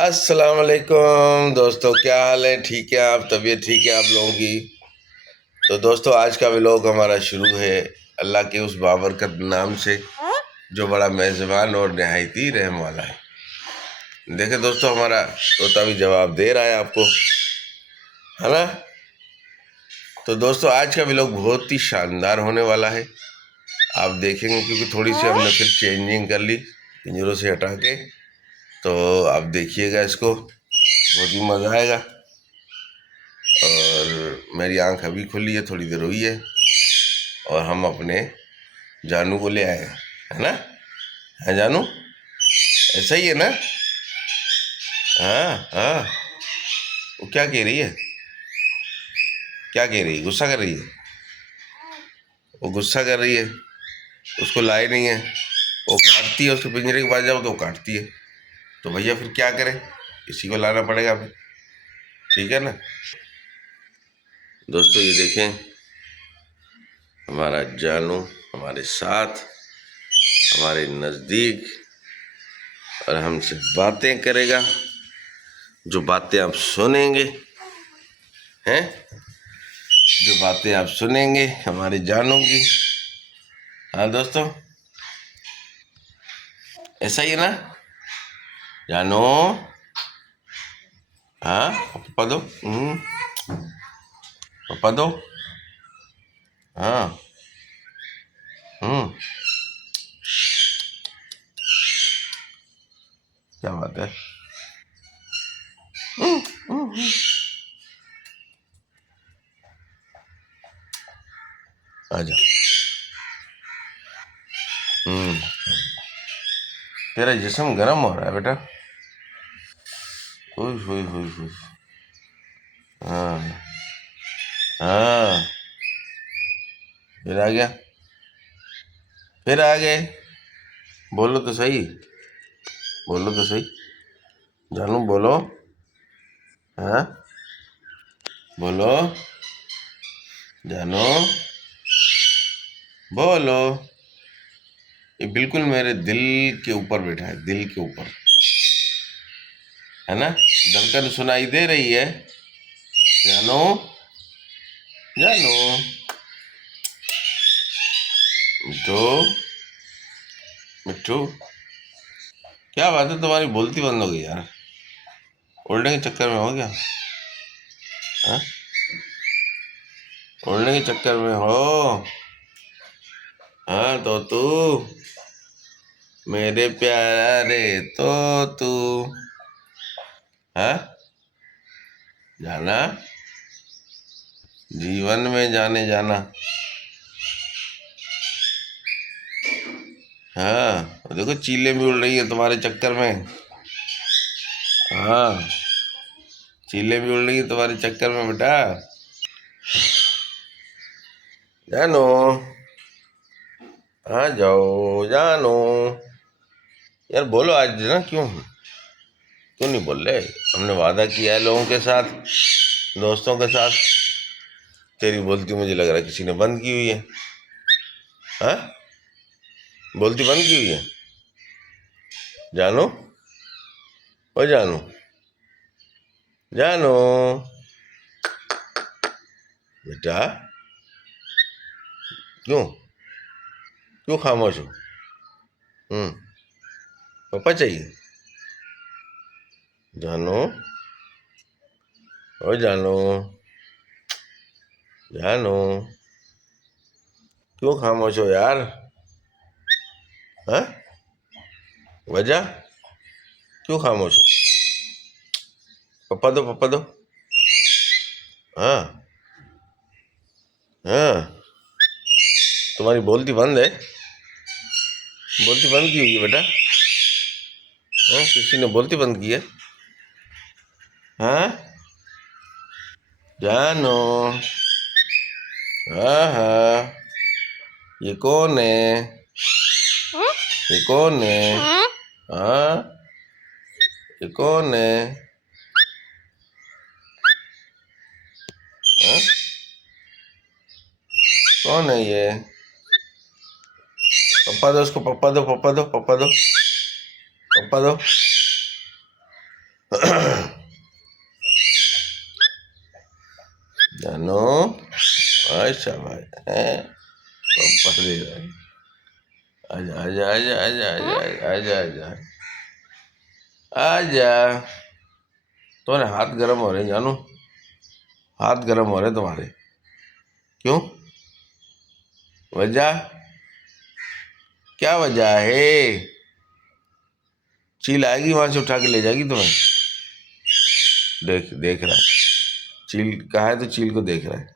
अस्सलाम वालेकुम दोस्तों, क्या हाल है? ठीक है आप? तबीयत ठीक है आप लोगों की? तो दोस्तों, आज का व्लॉग हमारा शुरू है अल्लाह के उस बाबरकत नाम से जो बड़ा मेज़बान और नहायती रहम वाला है। देखे दोस्तों, हमारा तोता भी जवाब दे रहा है आपको, है ना? तो दोस्तों, आज का व्लॉग बहुत ही शानदार होने वाला है। आप देखेंगे क्योंकि थोड़ी सी हमने फिर चेंजिंग कर ली पिंजरों से हटा के। तो आप देखिएगा इसको, बहुत ही मज़ा आएगा। और मेरी आंख अभी खुली है, थोड़ी देर हुई है, और हम अपने जानू को ले आए हैं, है ना? है जानू? ऐसा ही है ना? हाँ हाँ। वो क्या कह रही है? क्या कह रही है? गुस्सा कर रही है? वो गुस्सा कर रही है, उसको लाए नहीं है। वो काटती है, उसके पिंजरे के पास जाओ तो वो काटती है। तो भैया फिर क्या करें? इसी को लाना पड़ेगा फिर, ठीक है ना? दोस्तों, ये देखें, हमारा जानू हमारे साथ, हमारे नज़दीक, और हमसे बातें करेगा। जो बातें आप सुनेंगे, हैं, जो बातें आप सुनेंगे हमारे जानू की। हाँ दोस्तों, ऐसा ही है ना जानू? हाँ, पप्पा दो। पप्पा दो। हाँ। हम्म। क्या बात है? आजा। हम्म। तेरा जिस्म गर्म हो रहा है बेटा। हुई हुई हुई हुई। हाँ हाँ। फिर आ गया, फिर आ गए। बोलो तो सही, बोलो तो सही जानू, बोलो। हाँ, बोलो जानू, बोलो। ये बिल्कुल मेरे दिल के ऊपर बैठा है, दिल के ऊपर, है ना? धड़कन सुनाई दे रही है जानू, जानू। मिठू, मिठू, क्या बात है, तुम्हारी बोलती बंद हो गई यार? उड़ने के चक्कर में हो गया? हाँ, उड़ने के चक्कर में हो? हाँ तो तू, मेरे प्यारे तो तू, हाँ, जाना जीवन में जाने जाना। हाँ, देखो चीलें भी उड़ रही है तुम्हारे चक्कर में। हाँ, चीलें भी उड़ रही है तुम्हारे चक्कर में बेटा। जानो, हाँ जाओ जानो। यार बोलो आज ना, क्यों क्यों नहीं बोल रहे? हमने वादा किया है लोगों के साथ, दोस्तों के साथ। तेरी बोलती मुझे लग रहा है किसी ने बंद की हुई है। हाँ, बोलती बंद की हुई है जानू। ओ जानू, जानू बेटा, क्यों क्यों खामोश हो? हम्म। पापा चाहिए जानू? ओ जानू, जानू, क्यों खामोश हो यार? हाँ, वजह क्यों खामोश हो? पापा दो, पापा दो। हाँ हाँ। तुम्हारी बोलती बंद है? बोलती बंद की हुई है बेटा? हाँ, किसी ने बोलती बंद की है? हाँ जानू, हाँ हाँ। ये कौन है? ये कौन है? हाँ, ये कौन है? हाँ, कौन है ये? पप्पा दो उसको, पप्पा दो, पप्पा दो, पप्पा दो, पप्पा दो। जानो, अच्छा भाई है, पापा दे रहा है। आजा आजा आजा आजा आजा आजा आजा आजा। तुम्हारे हाथ गर्म हो रहे हैं जानू, हाथ गर्म हो रहे हैं तुम्हारे। क्यों? वजह क्या वजह है? चील आएगी वहां से उठा के ले जाएगी तुम्हें। देख देख रहा है चील कहाँ है, तो चील को देख रहा है।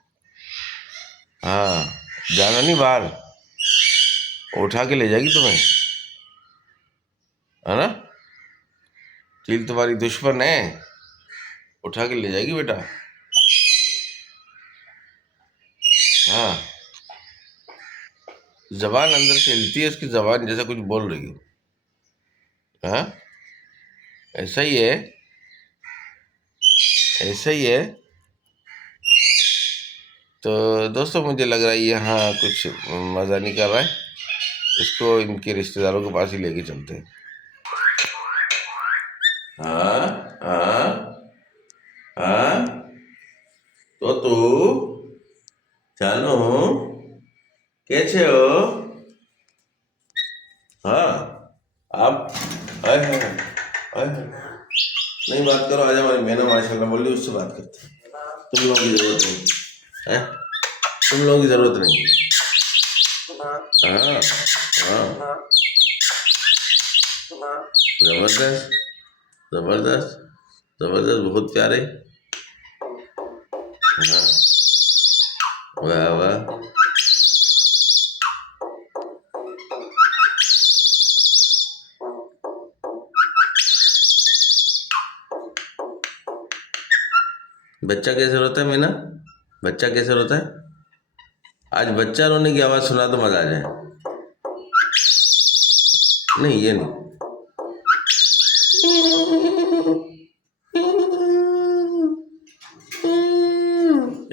हाँ, जाना नहीं बाहर, उठा के ले जाएगी तुम्हें, है ना। चील तुम्हारी दुश्मन है, उठा के ले जाएगी बेटा। हाँ, जबान अंदर से हिलती है उसकी, जबान जैसा कुछ बोल रही हो। हाँ, ऐसा ही है, ऐसा ही है। तो दोस्तों मुझे लग रहा है यहाँ कुछ मज़ा नहीं कर रहा है, इसको इनके रिश्तेदारों के पास ही लेके चलते हैं। हाँ हाँ हाँ, तो तू जानो कैसे हो? हाँ, आप आए हैं, आए हैं। नहीं बात करो, आज हमारी मैंने माशाल्लाह बोल ली, उससे बात करते हैं। तुम लोगों की जरूरत नहीं है, तुम लोगों की जरूरत नहीं। हाँ हाँ, जबरदस्त जबरदस्त जबरदस्त, बहुत प्यारे। हाँ, वाह वाह। बच्चा कैसे रोता है मीना? बच्चा कैसे रोता है? आज बच्चा रोने की आवाज सुना तो मजा आ जाए। नहीं ये नहीं,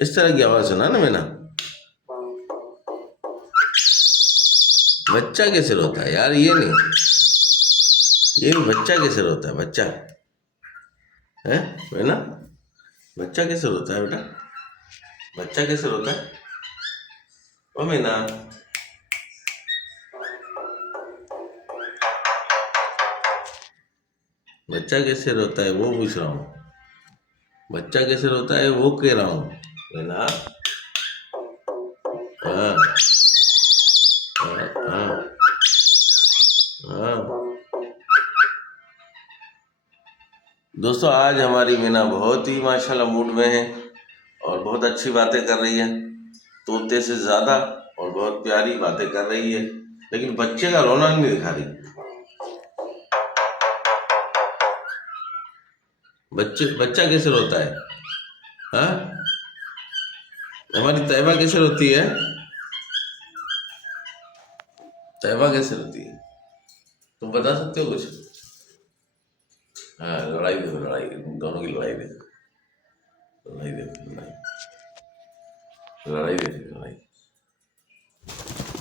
इस तरह की आवाज सुना ना मीना। बच्चा कैसे रोता है यार, ये नहीं, ये नहीं, बच्चा कैसे रोता है, बच्चा है मीना, बच्चा कैसे रोता है बेटा, बच्चा कैसे रोता है ओ मीना? बच्चा कैसे रोता है वो पूछ रहा हूँ, बच्चा कैसे रोता है वो कह रहा हूँ मीना। हाँ हाँ हाँ हाँ। दोस्तों आज हमारी मीना बहुत ही माशाल्लाह मूड में है और बहुत अच्छी बातें कर रही है, तोते से ज़्यादा, और बहुत प्यारी बातें कर रही है, लेकिन बच्चे का रोना नहीं दिखा रही। बच्चा कैसे रोता है? हाँ, हमारी तैयबा कैसे रोती है? तैयबा कैसे रोती है, तुम बता सकते हो कुछ? हाँ, लड़ाई देखो, लड़ाई दोनों की लड़ाई देखो, लड़ाई देखो, लड़ाई लड़ाई देखो, लड़ाई।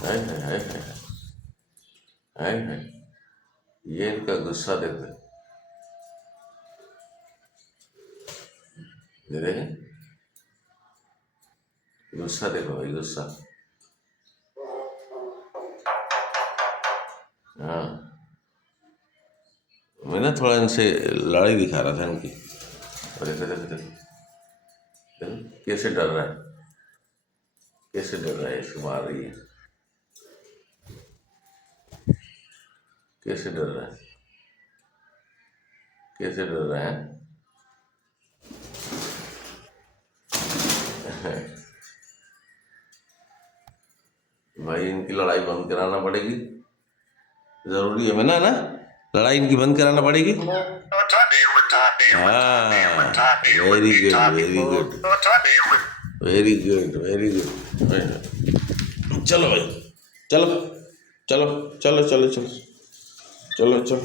हाय हाय हाय हाय हाय हाय, ये इनका गुस्सा देखो, ये देखें गुस्सा, देखो भाई गुस्सा। हाँ, मैं ना थोड़ा इनसे लड़ाई दिखा रहा था इनकी। देखो देखो देखो देखो कैसे डर रहा है, कैसे डर रहा है, इसको मार रही है, कैसे डर रहा है, कैसे डर रहा है। भाई इनकी लड़ाई बंद कराना पड़ेगी, जरूरी है ना, ना लड़ाई इनकी बंद कराना पड़ेगी। हाँ, very good very good very good very good. चलो भाई, चलो चलो चलो चलो चलो चलो चलो,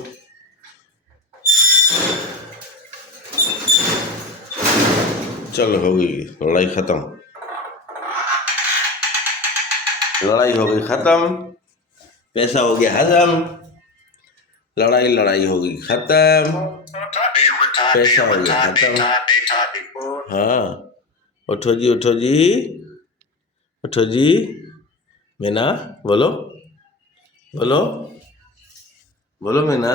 चलो हो गई लड़ाई खत्म, लड़ाई हो गई खत्म, पैसा हो गया हजम, लड़ाई लड़ाई हो गई खत्म। पैसा हो गया खत्म। हाँ, उठो जी, उठो जी, उठो जी। मीना बोलो, बोलो, बोलो मीना।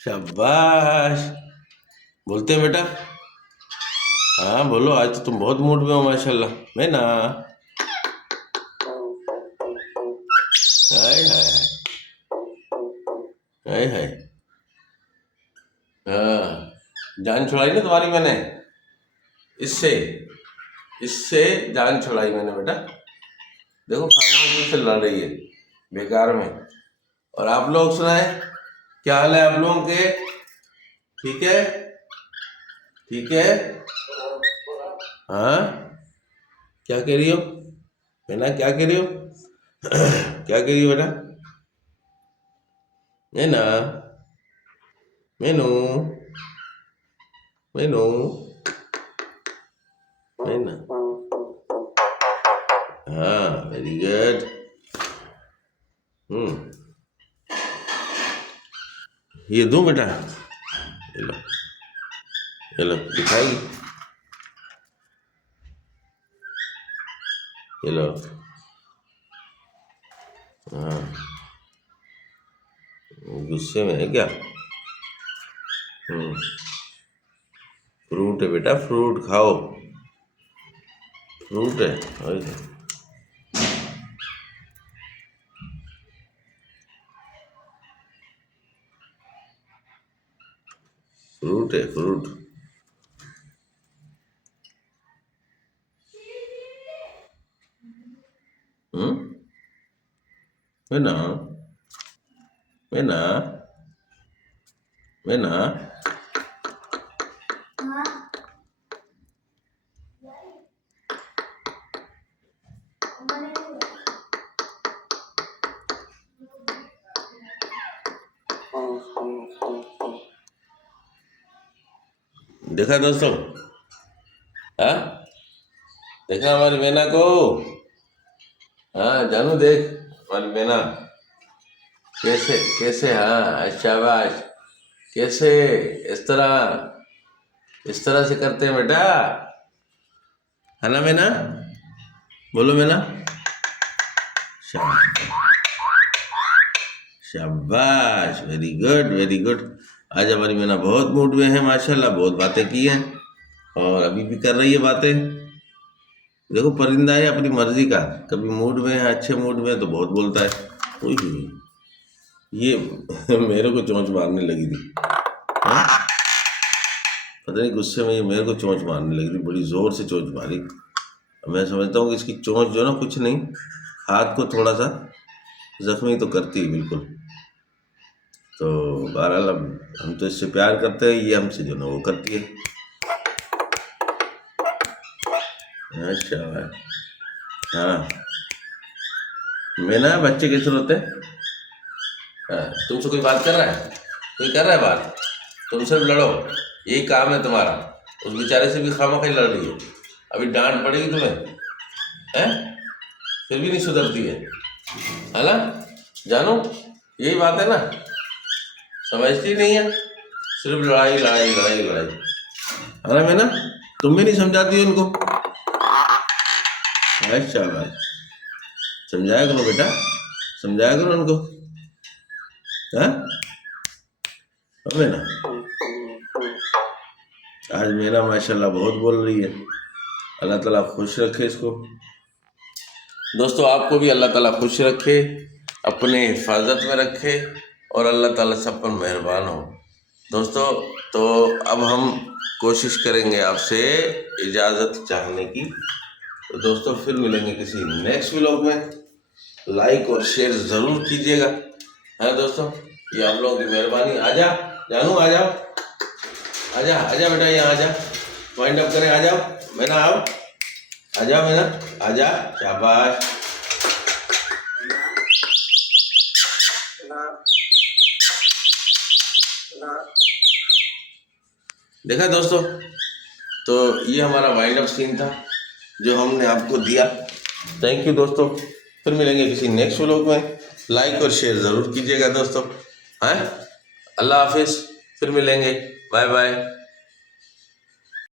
शाबाश, बोलते हैं बेटा। हाँ बोलो, आज तो तुम बहुत मूड में हो माशाल्लाह। मीना, हाय हाय हाय हाय। हाँ, जान छुड़ाई ना तुम्हारी मैंने, इससे इससे जान छुड़ाई मैंने बेटा। देखो खामोशी से लड़ रही है बेकार में। और आप लोग सुनाए, क्या हाल है आप लोगों के? ठीक है, ठीक है। हाँ, क्या कह रही हो बेटा, क्या कह रही हो? क्या कह रही हो बेटा? मैना, मैनू, मैनू, मैना। हाँ, वेरी गुड। ये दूं बेटा, ये लो, ये लो, दिखाएगी, ये लो। हाँ, गुस्से में है क्या? फ्रूट है बेटा, फ्रूट खाओ, फ्रूट है। और क्या? फ्रूट है, फ्रूट। मैना, मैना, मैना। देखा दोस्तों? हाँ, देखा हमारी मैना को? हाँ जानू, देख हमारी मैना कैसे कैसे। हाँ शाबाश, कैसे इस तरह से करते हैं बेटा, है ना मैना? बोलो मैना। शाबाश, वेरी गुड, वेरी गुड। आज हमारी मैना बहुत मूड में है माशाल्लाह, बहुत बातें की हैं और अभी भी कर रही है बातें। देखो परिंदा है अपनी मर्जी का, कभी मूड में है, अच्छे मूड में है तो बहुत बोलता है। ये मेरे को चोंच मारने लगी थी। हाँ? पता नहीं गुस्से में ये मेरे को चोंच मारने लगी थी, बड़ी जोर से चोंच मारी। मैं समझता हूँ कि इसकी चोंच जो ना कुछ नहीं, हाथ को थोड़ा सा जख्मी तो करती है बिल्कुल। तो बहरहाल अब हम तो इससे प्यार करते हैं, ये हमसे जो ना वो करती है। अच्छा, हाँ। मैं ना बच्चे कैसे रोते हैं? हाँ, तुमसे कोई बात कर रहा है? कोई कर रहा है बात? तुम सिर्फ लड़ो, यही काम है तुम्हारा। उस बेचारे से भी खामोखी लड़ रही है, अभी डांट पड़ेगी तुम्हें, हैं? फिर भी नहीं सुधरती है ना जानू? यही बात है ना, समझती नहीं है, सिर्फ लड़ाई लड़ाई लड़ाई लड़ाई। अरे मैं ना, तुम भी नहीं समझाती हो उनको? अच्छा भाई, समझाया करो बेटा, समझाया करो उनको। हाँ ना, आज मेरा माशाल्लाह बहुत बोल रही है। अल्लाह ताला खुश रखे इसको। दोस्तों आपको भी अल्लाह ताला खुश रखे, अपने हिफाजत में रखे और अल्लाह ताला सब पर मेहरबान हो। दोस्तों तो अब हम कोशिश करेंगे आपसे इजाज़त चाहने की। तो दोस्तों फिर मिलेंगे किसी नेक्स्ट व्लॉग में। लाइक और शेयर ज़रूर कीजिएगा, है दोस्तों, ये आप लोगों की मेहरबानी। आजा जानू, आ जाओ, आजा आजा बेटा, यहाँ आजा, वाइंड अप करें, आ जाओ मैना, आओ, आ जाओ मैना, आजा, शाबाश। देखा दोस्तों, तो ये हमारा वाइंड अप सीन था जो हमने आपको दिया। थैंक यू दोस्तों, फिर मिलेंगे किसी नेक्स्ट व्लॉग में। लाइक और शेयर ज़रूर कीजिएगा दोस्तों, हैं? अल्लाह हाफिज़। फिर मिलेंगे। Bye bye.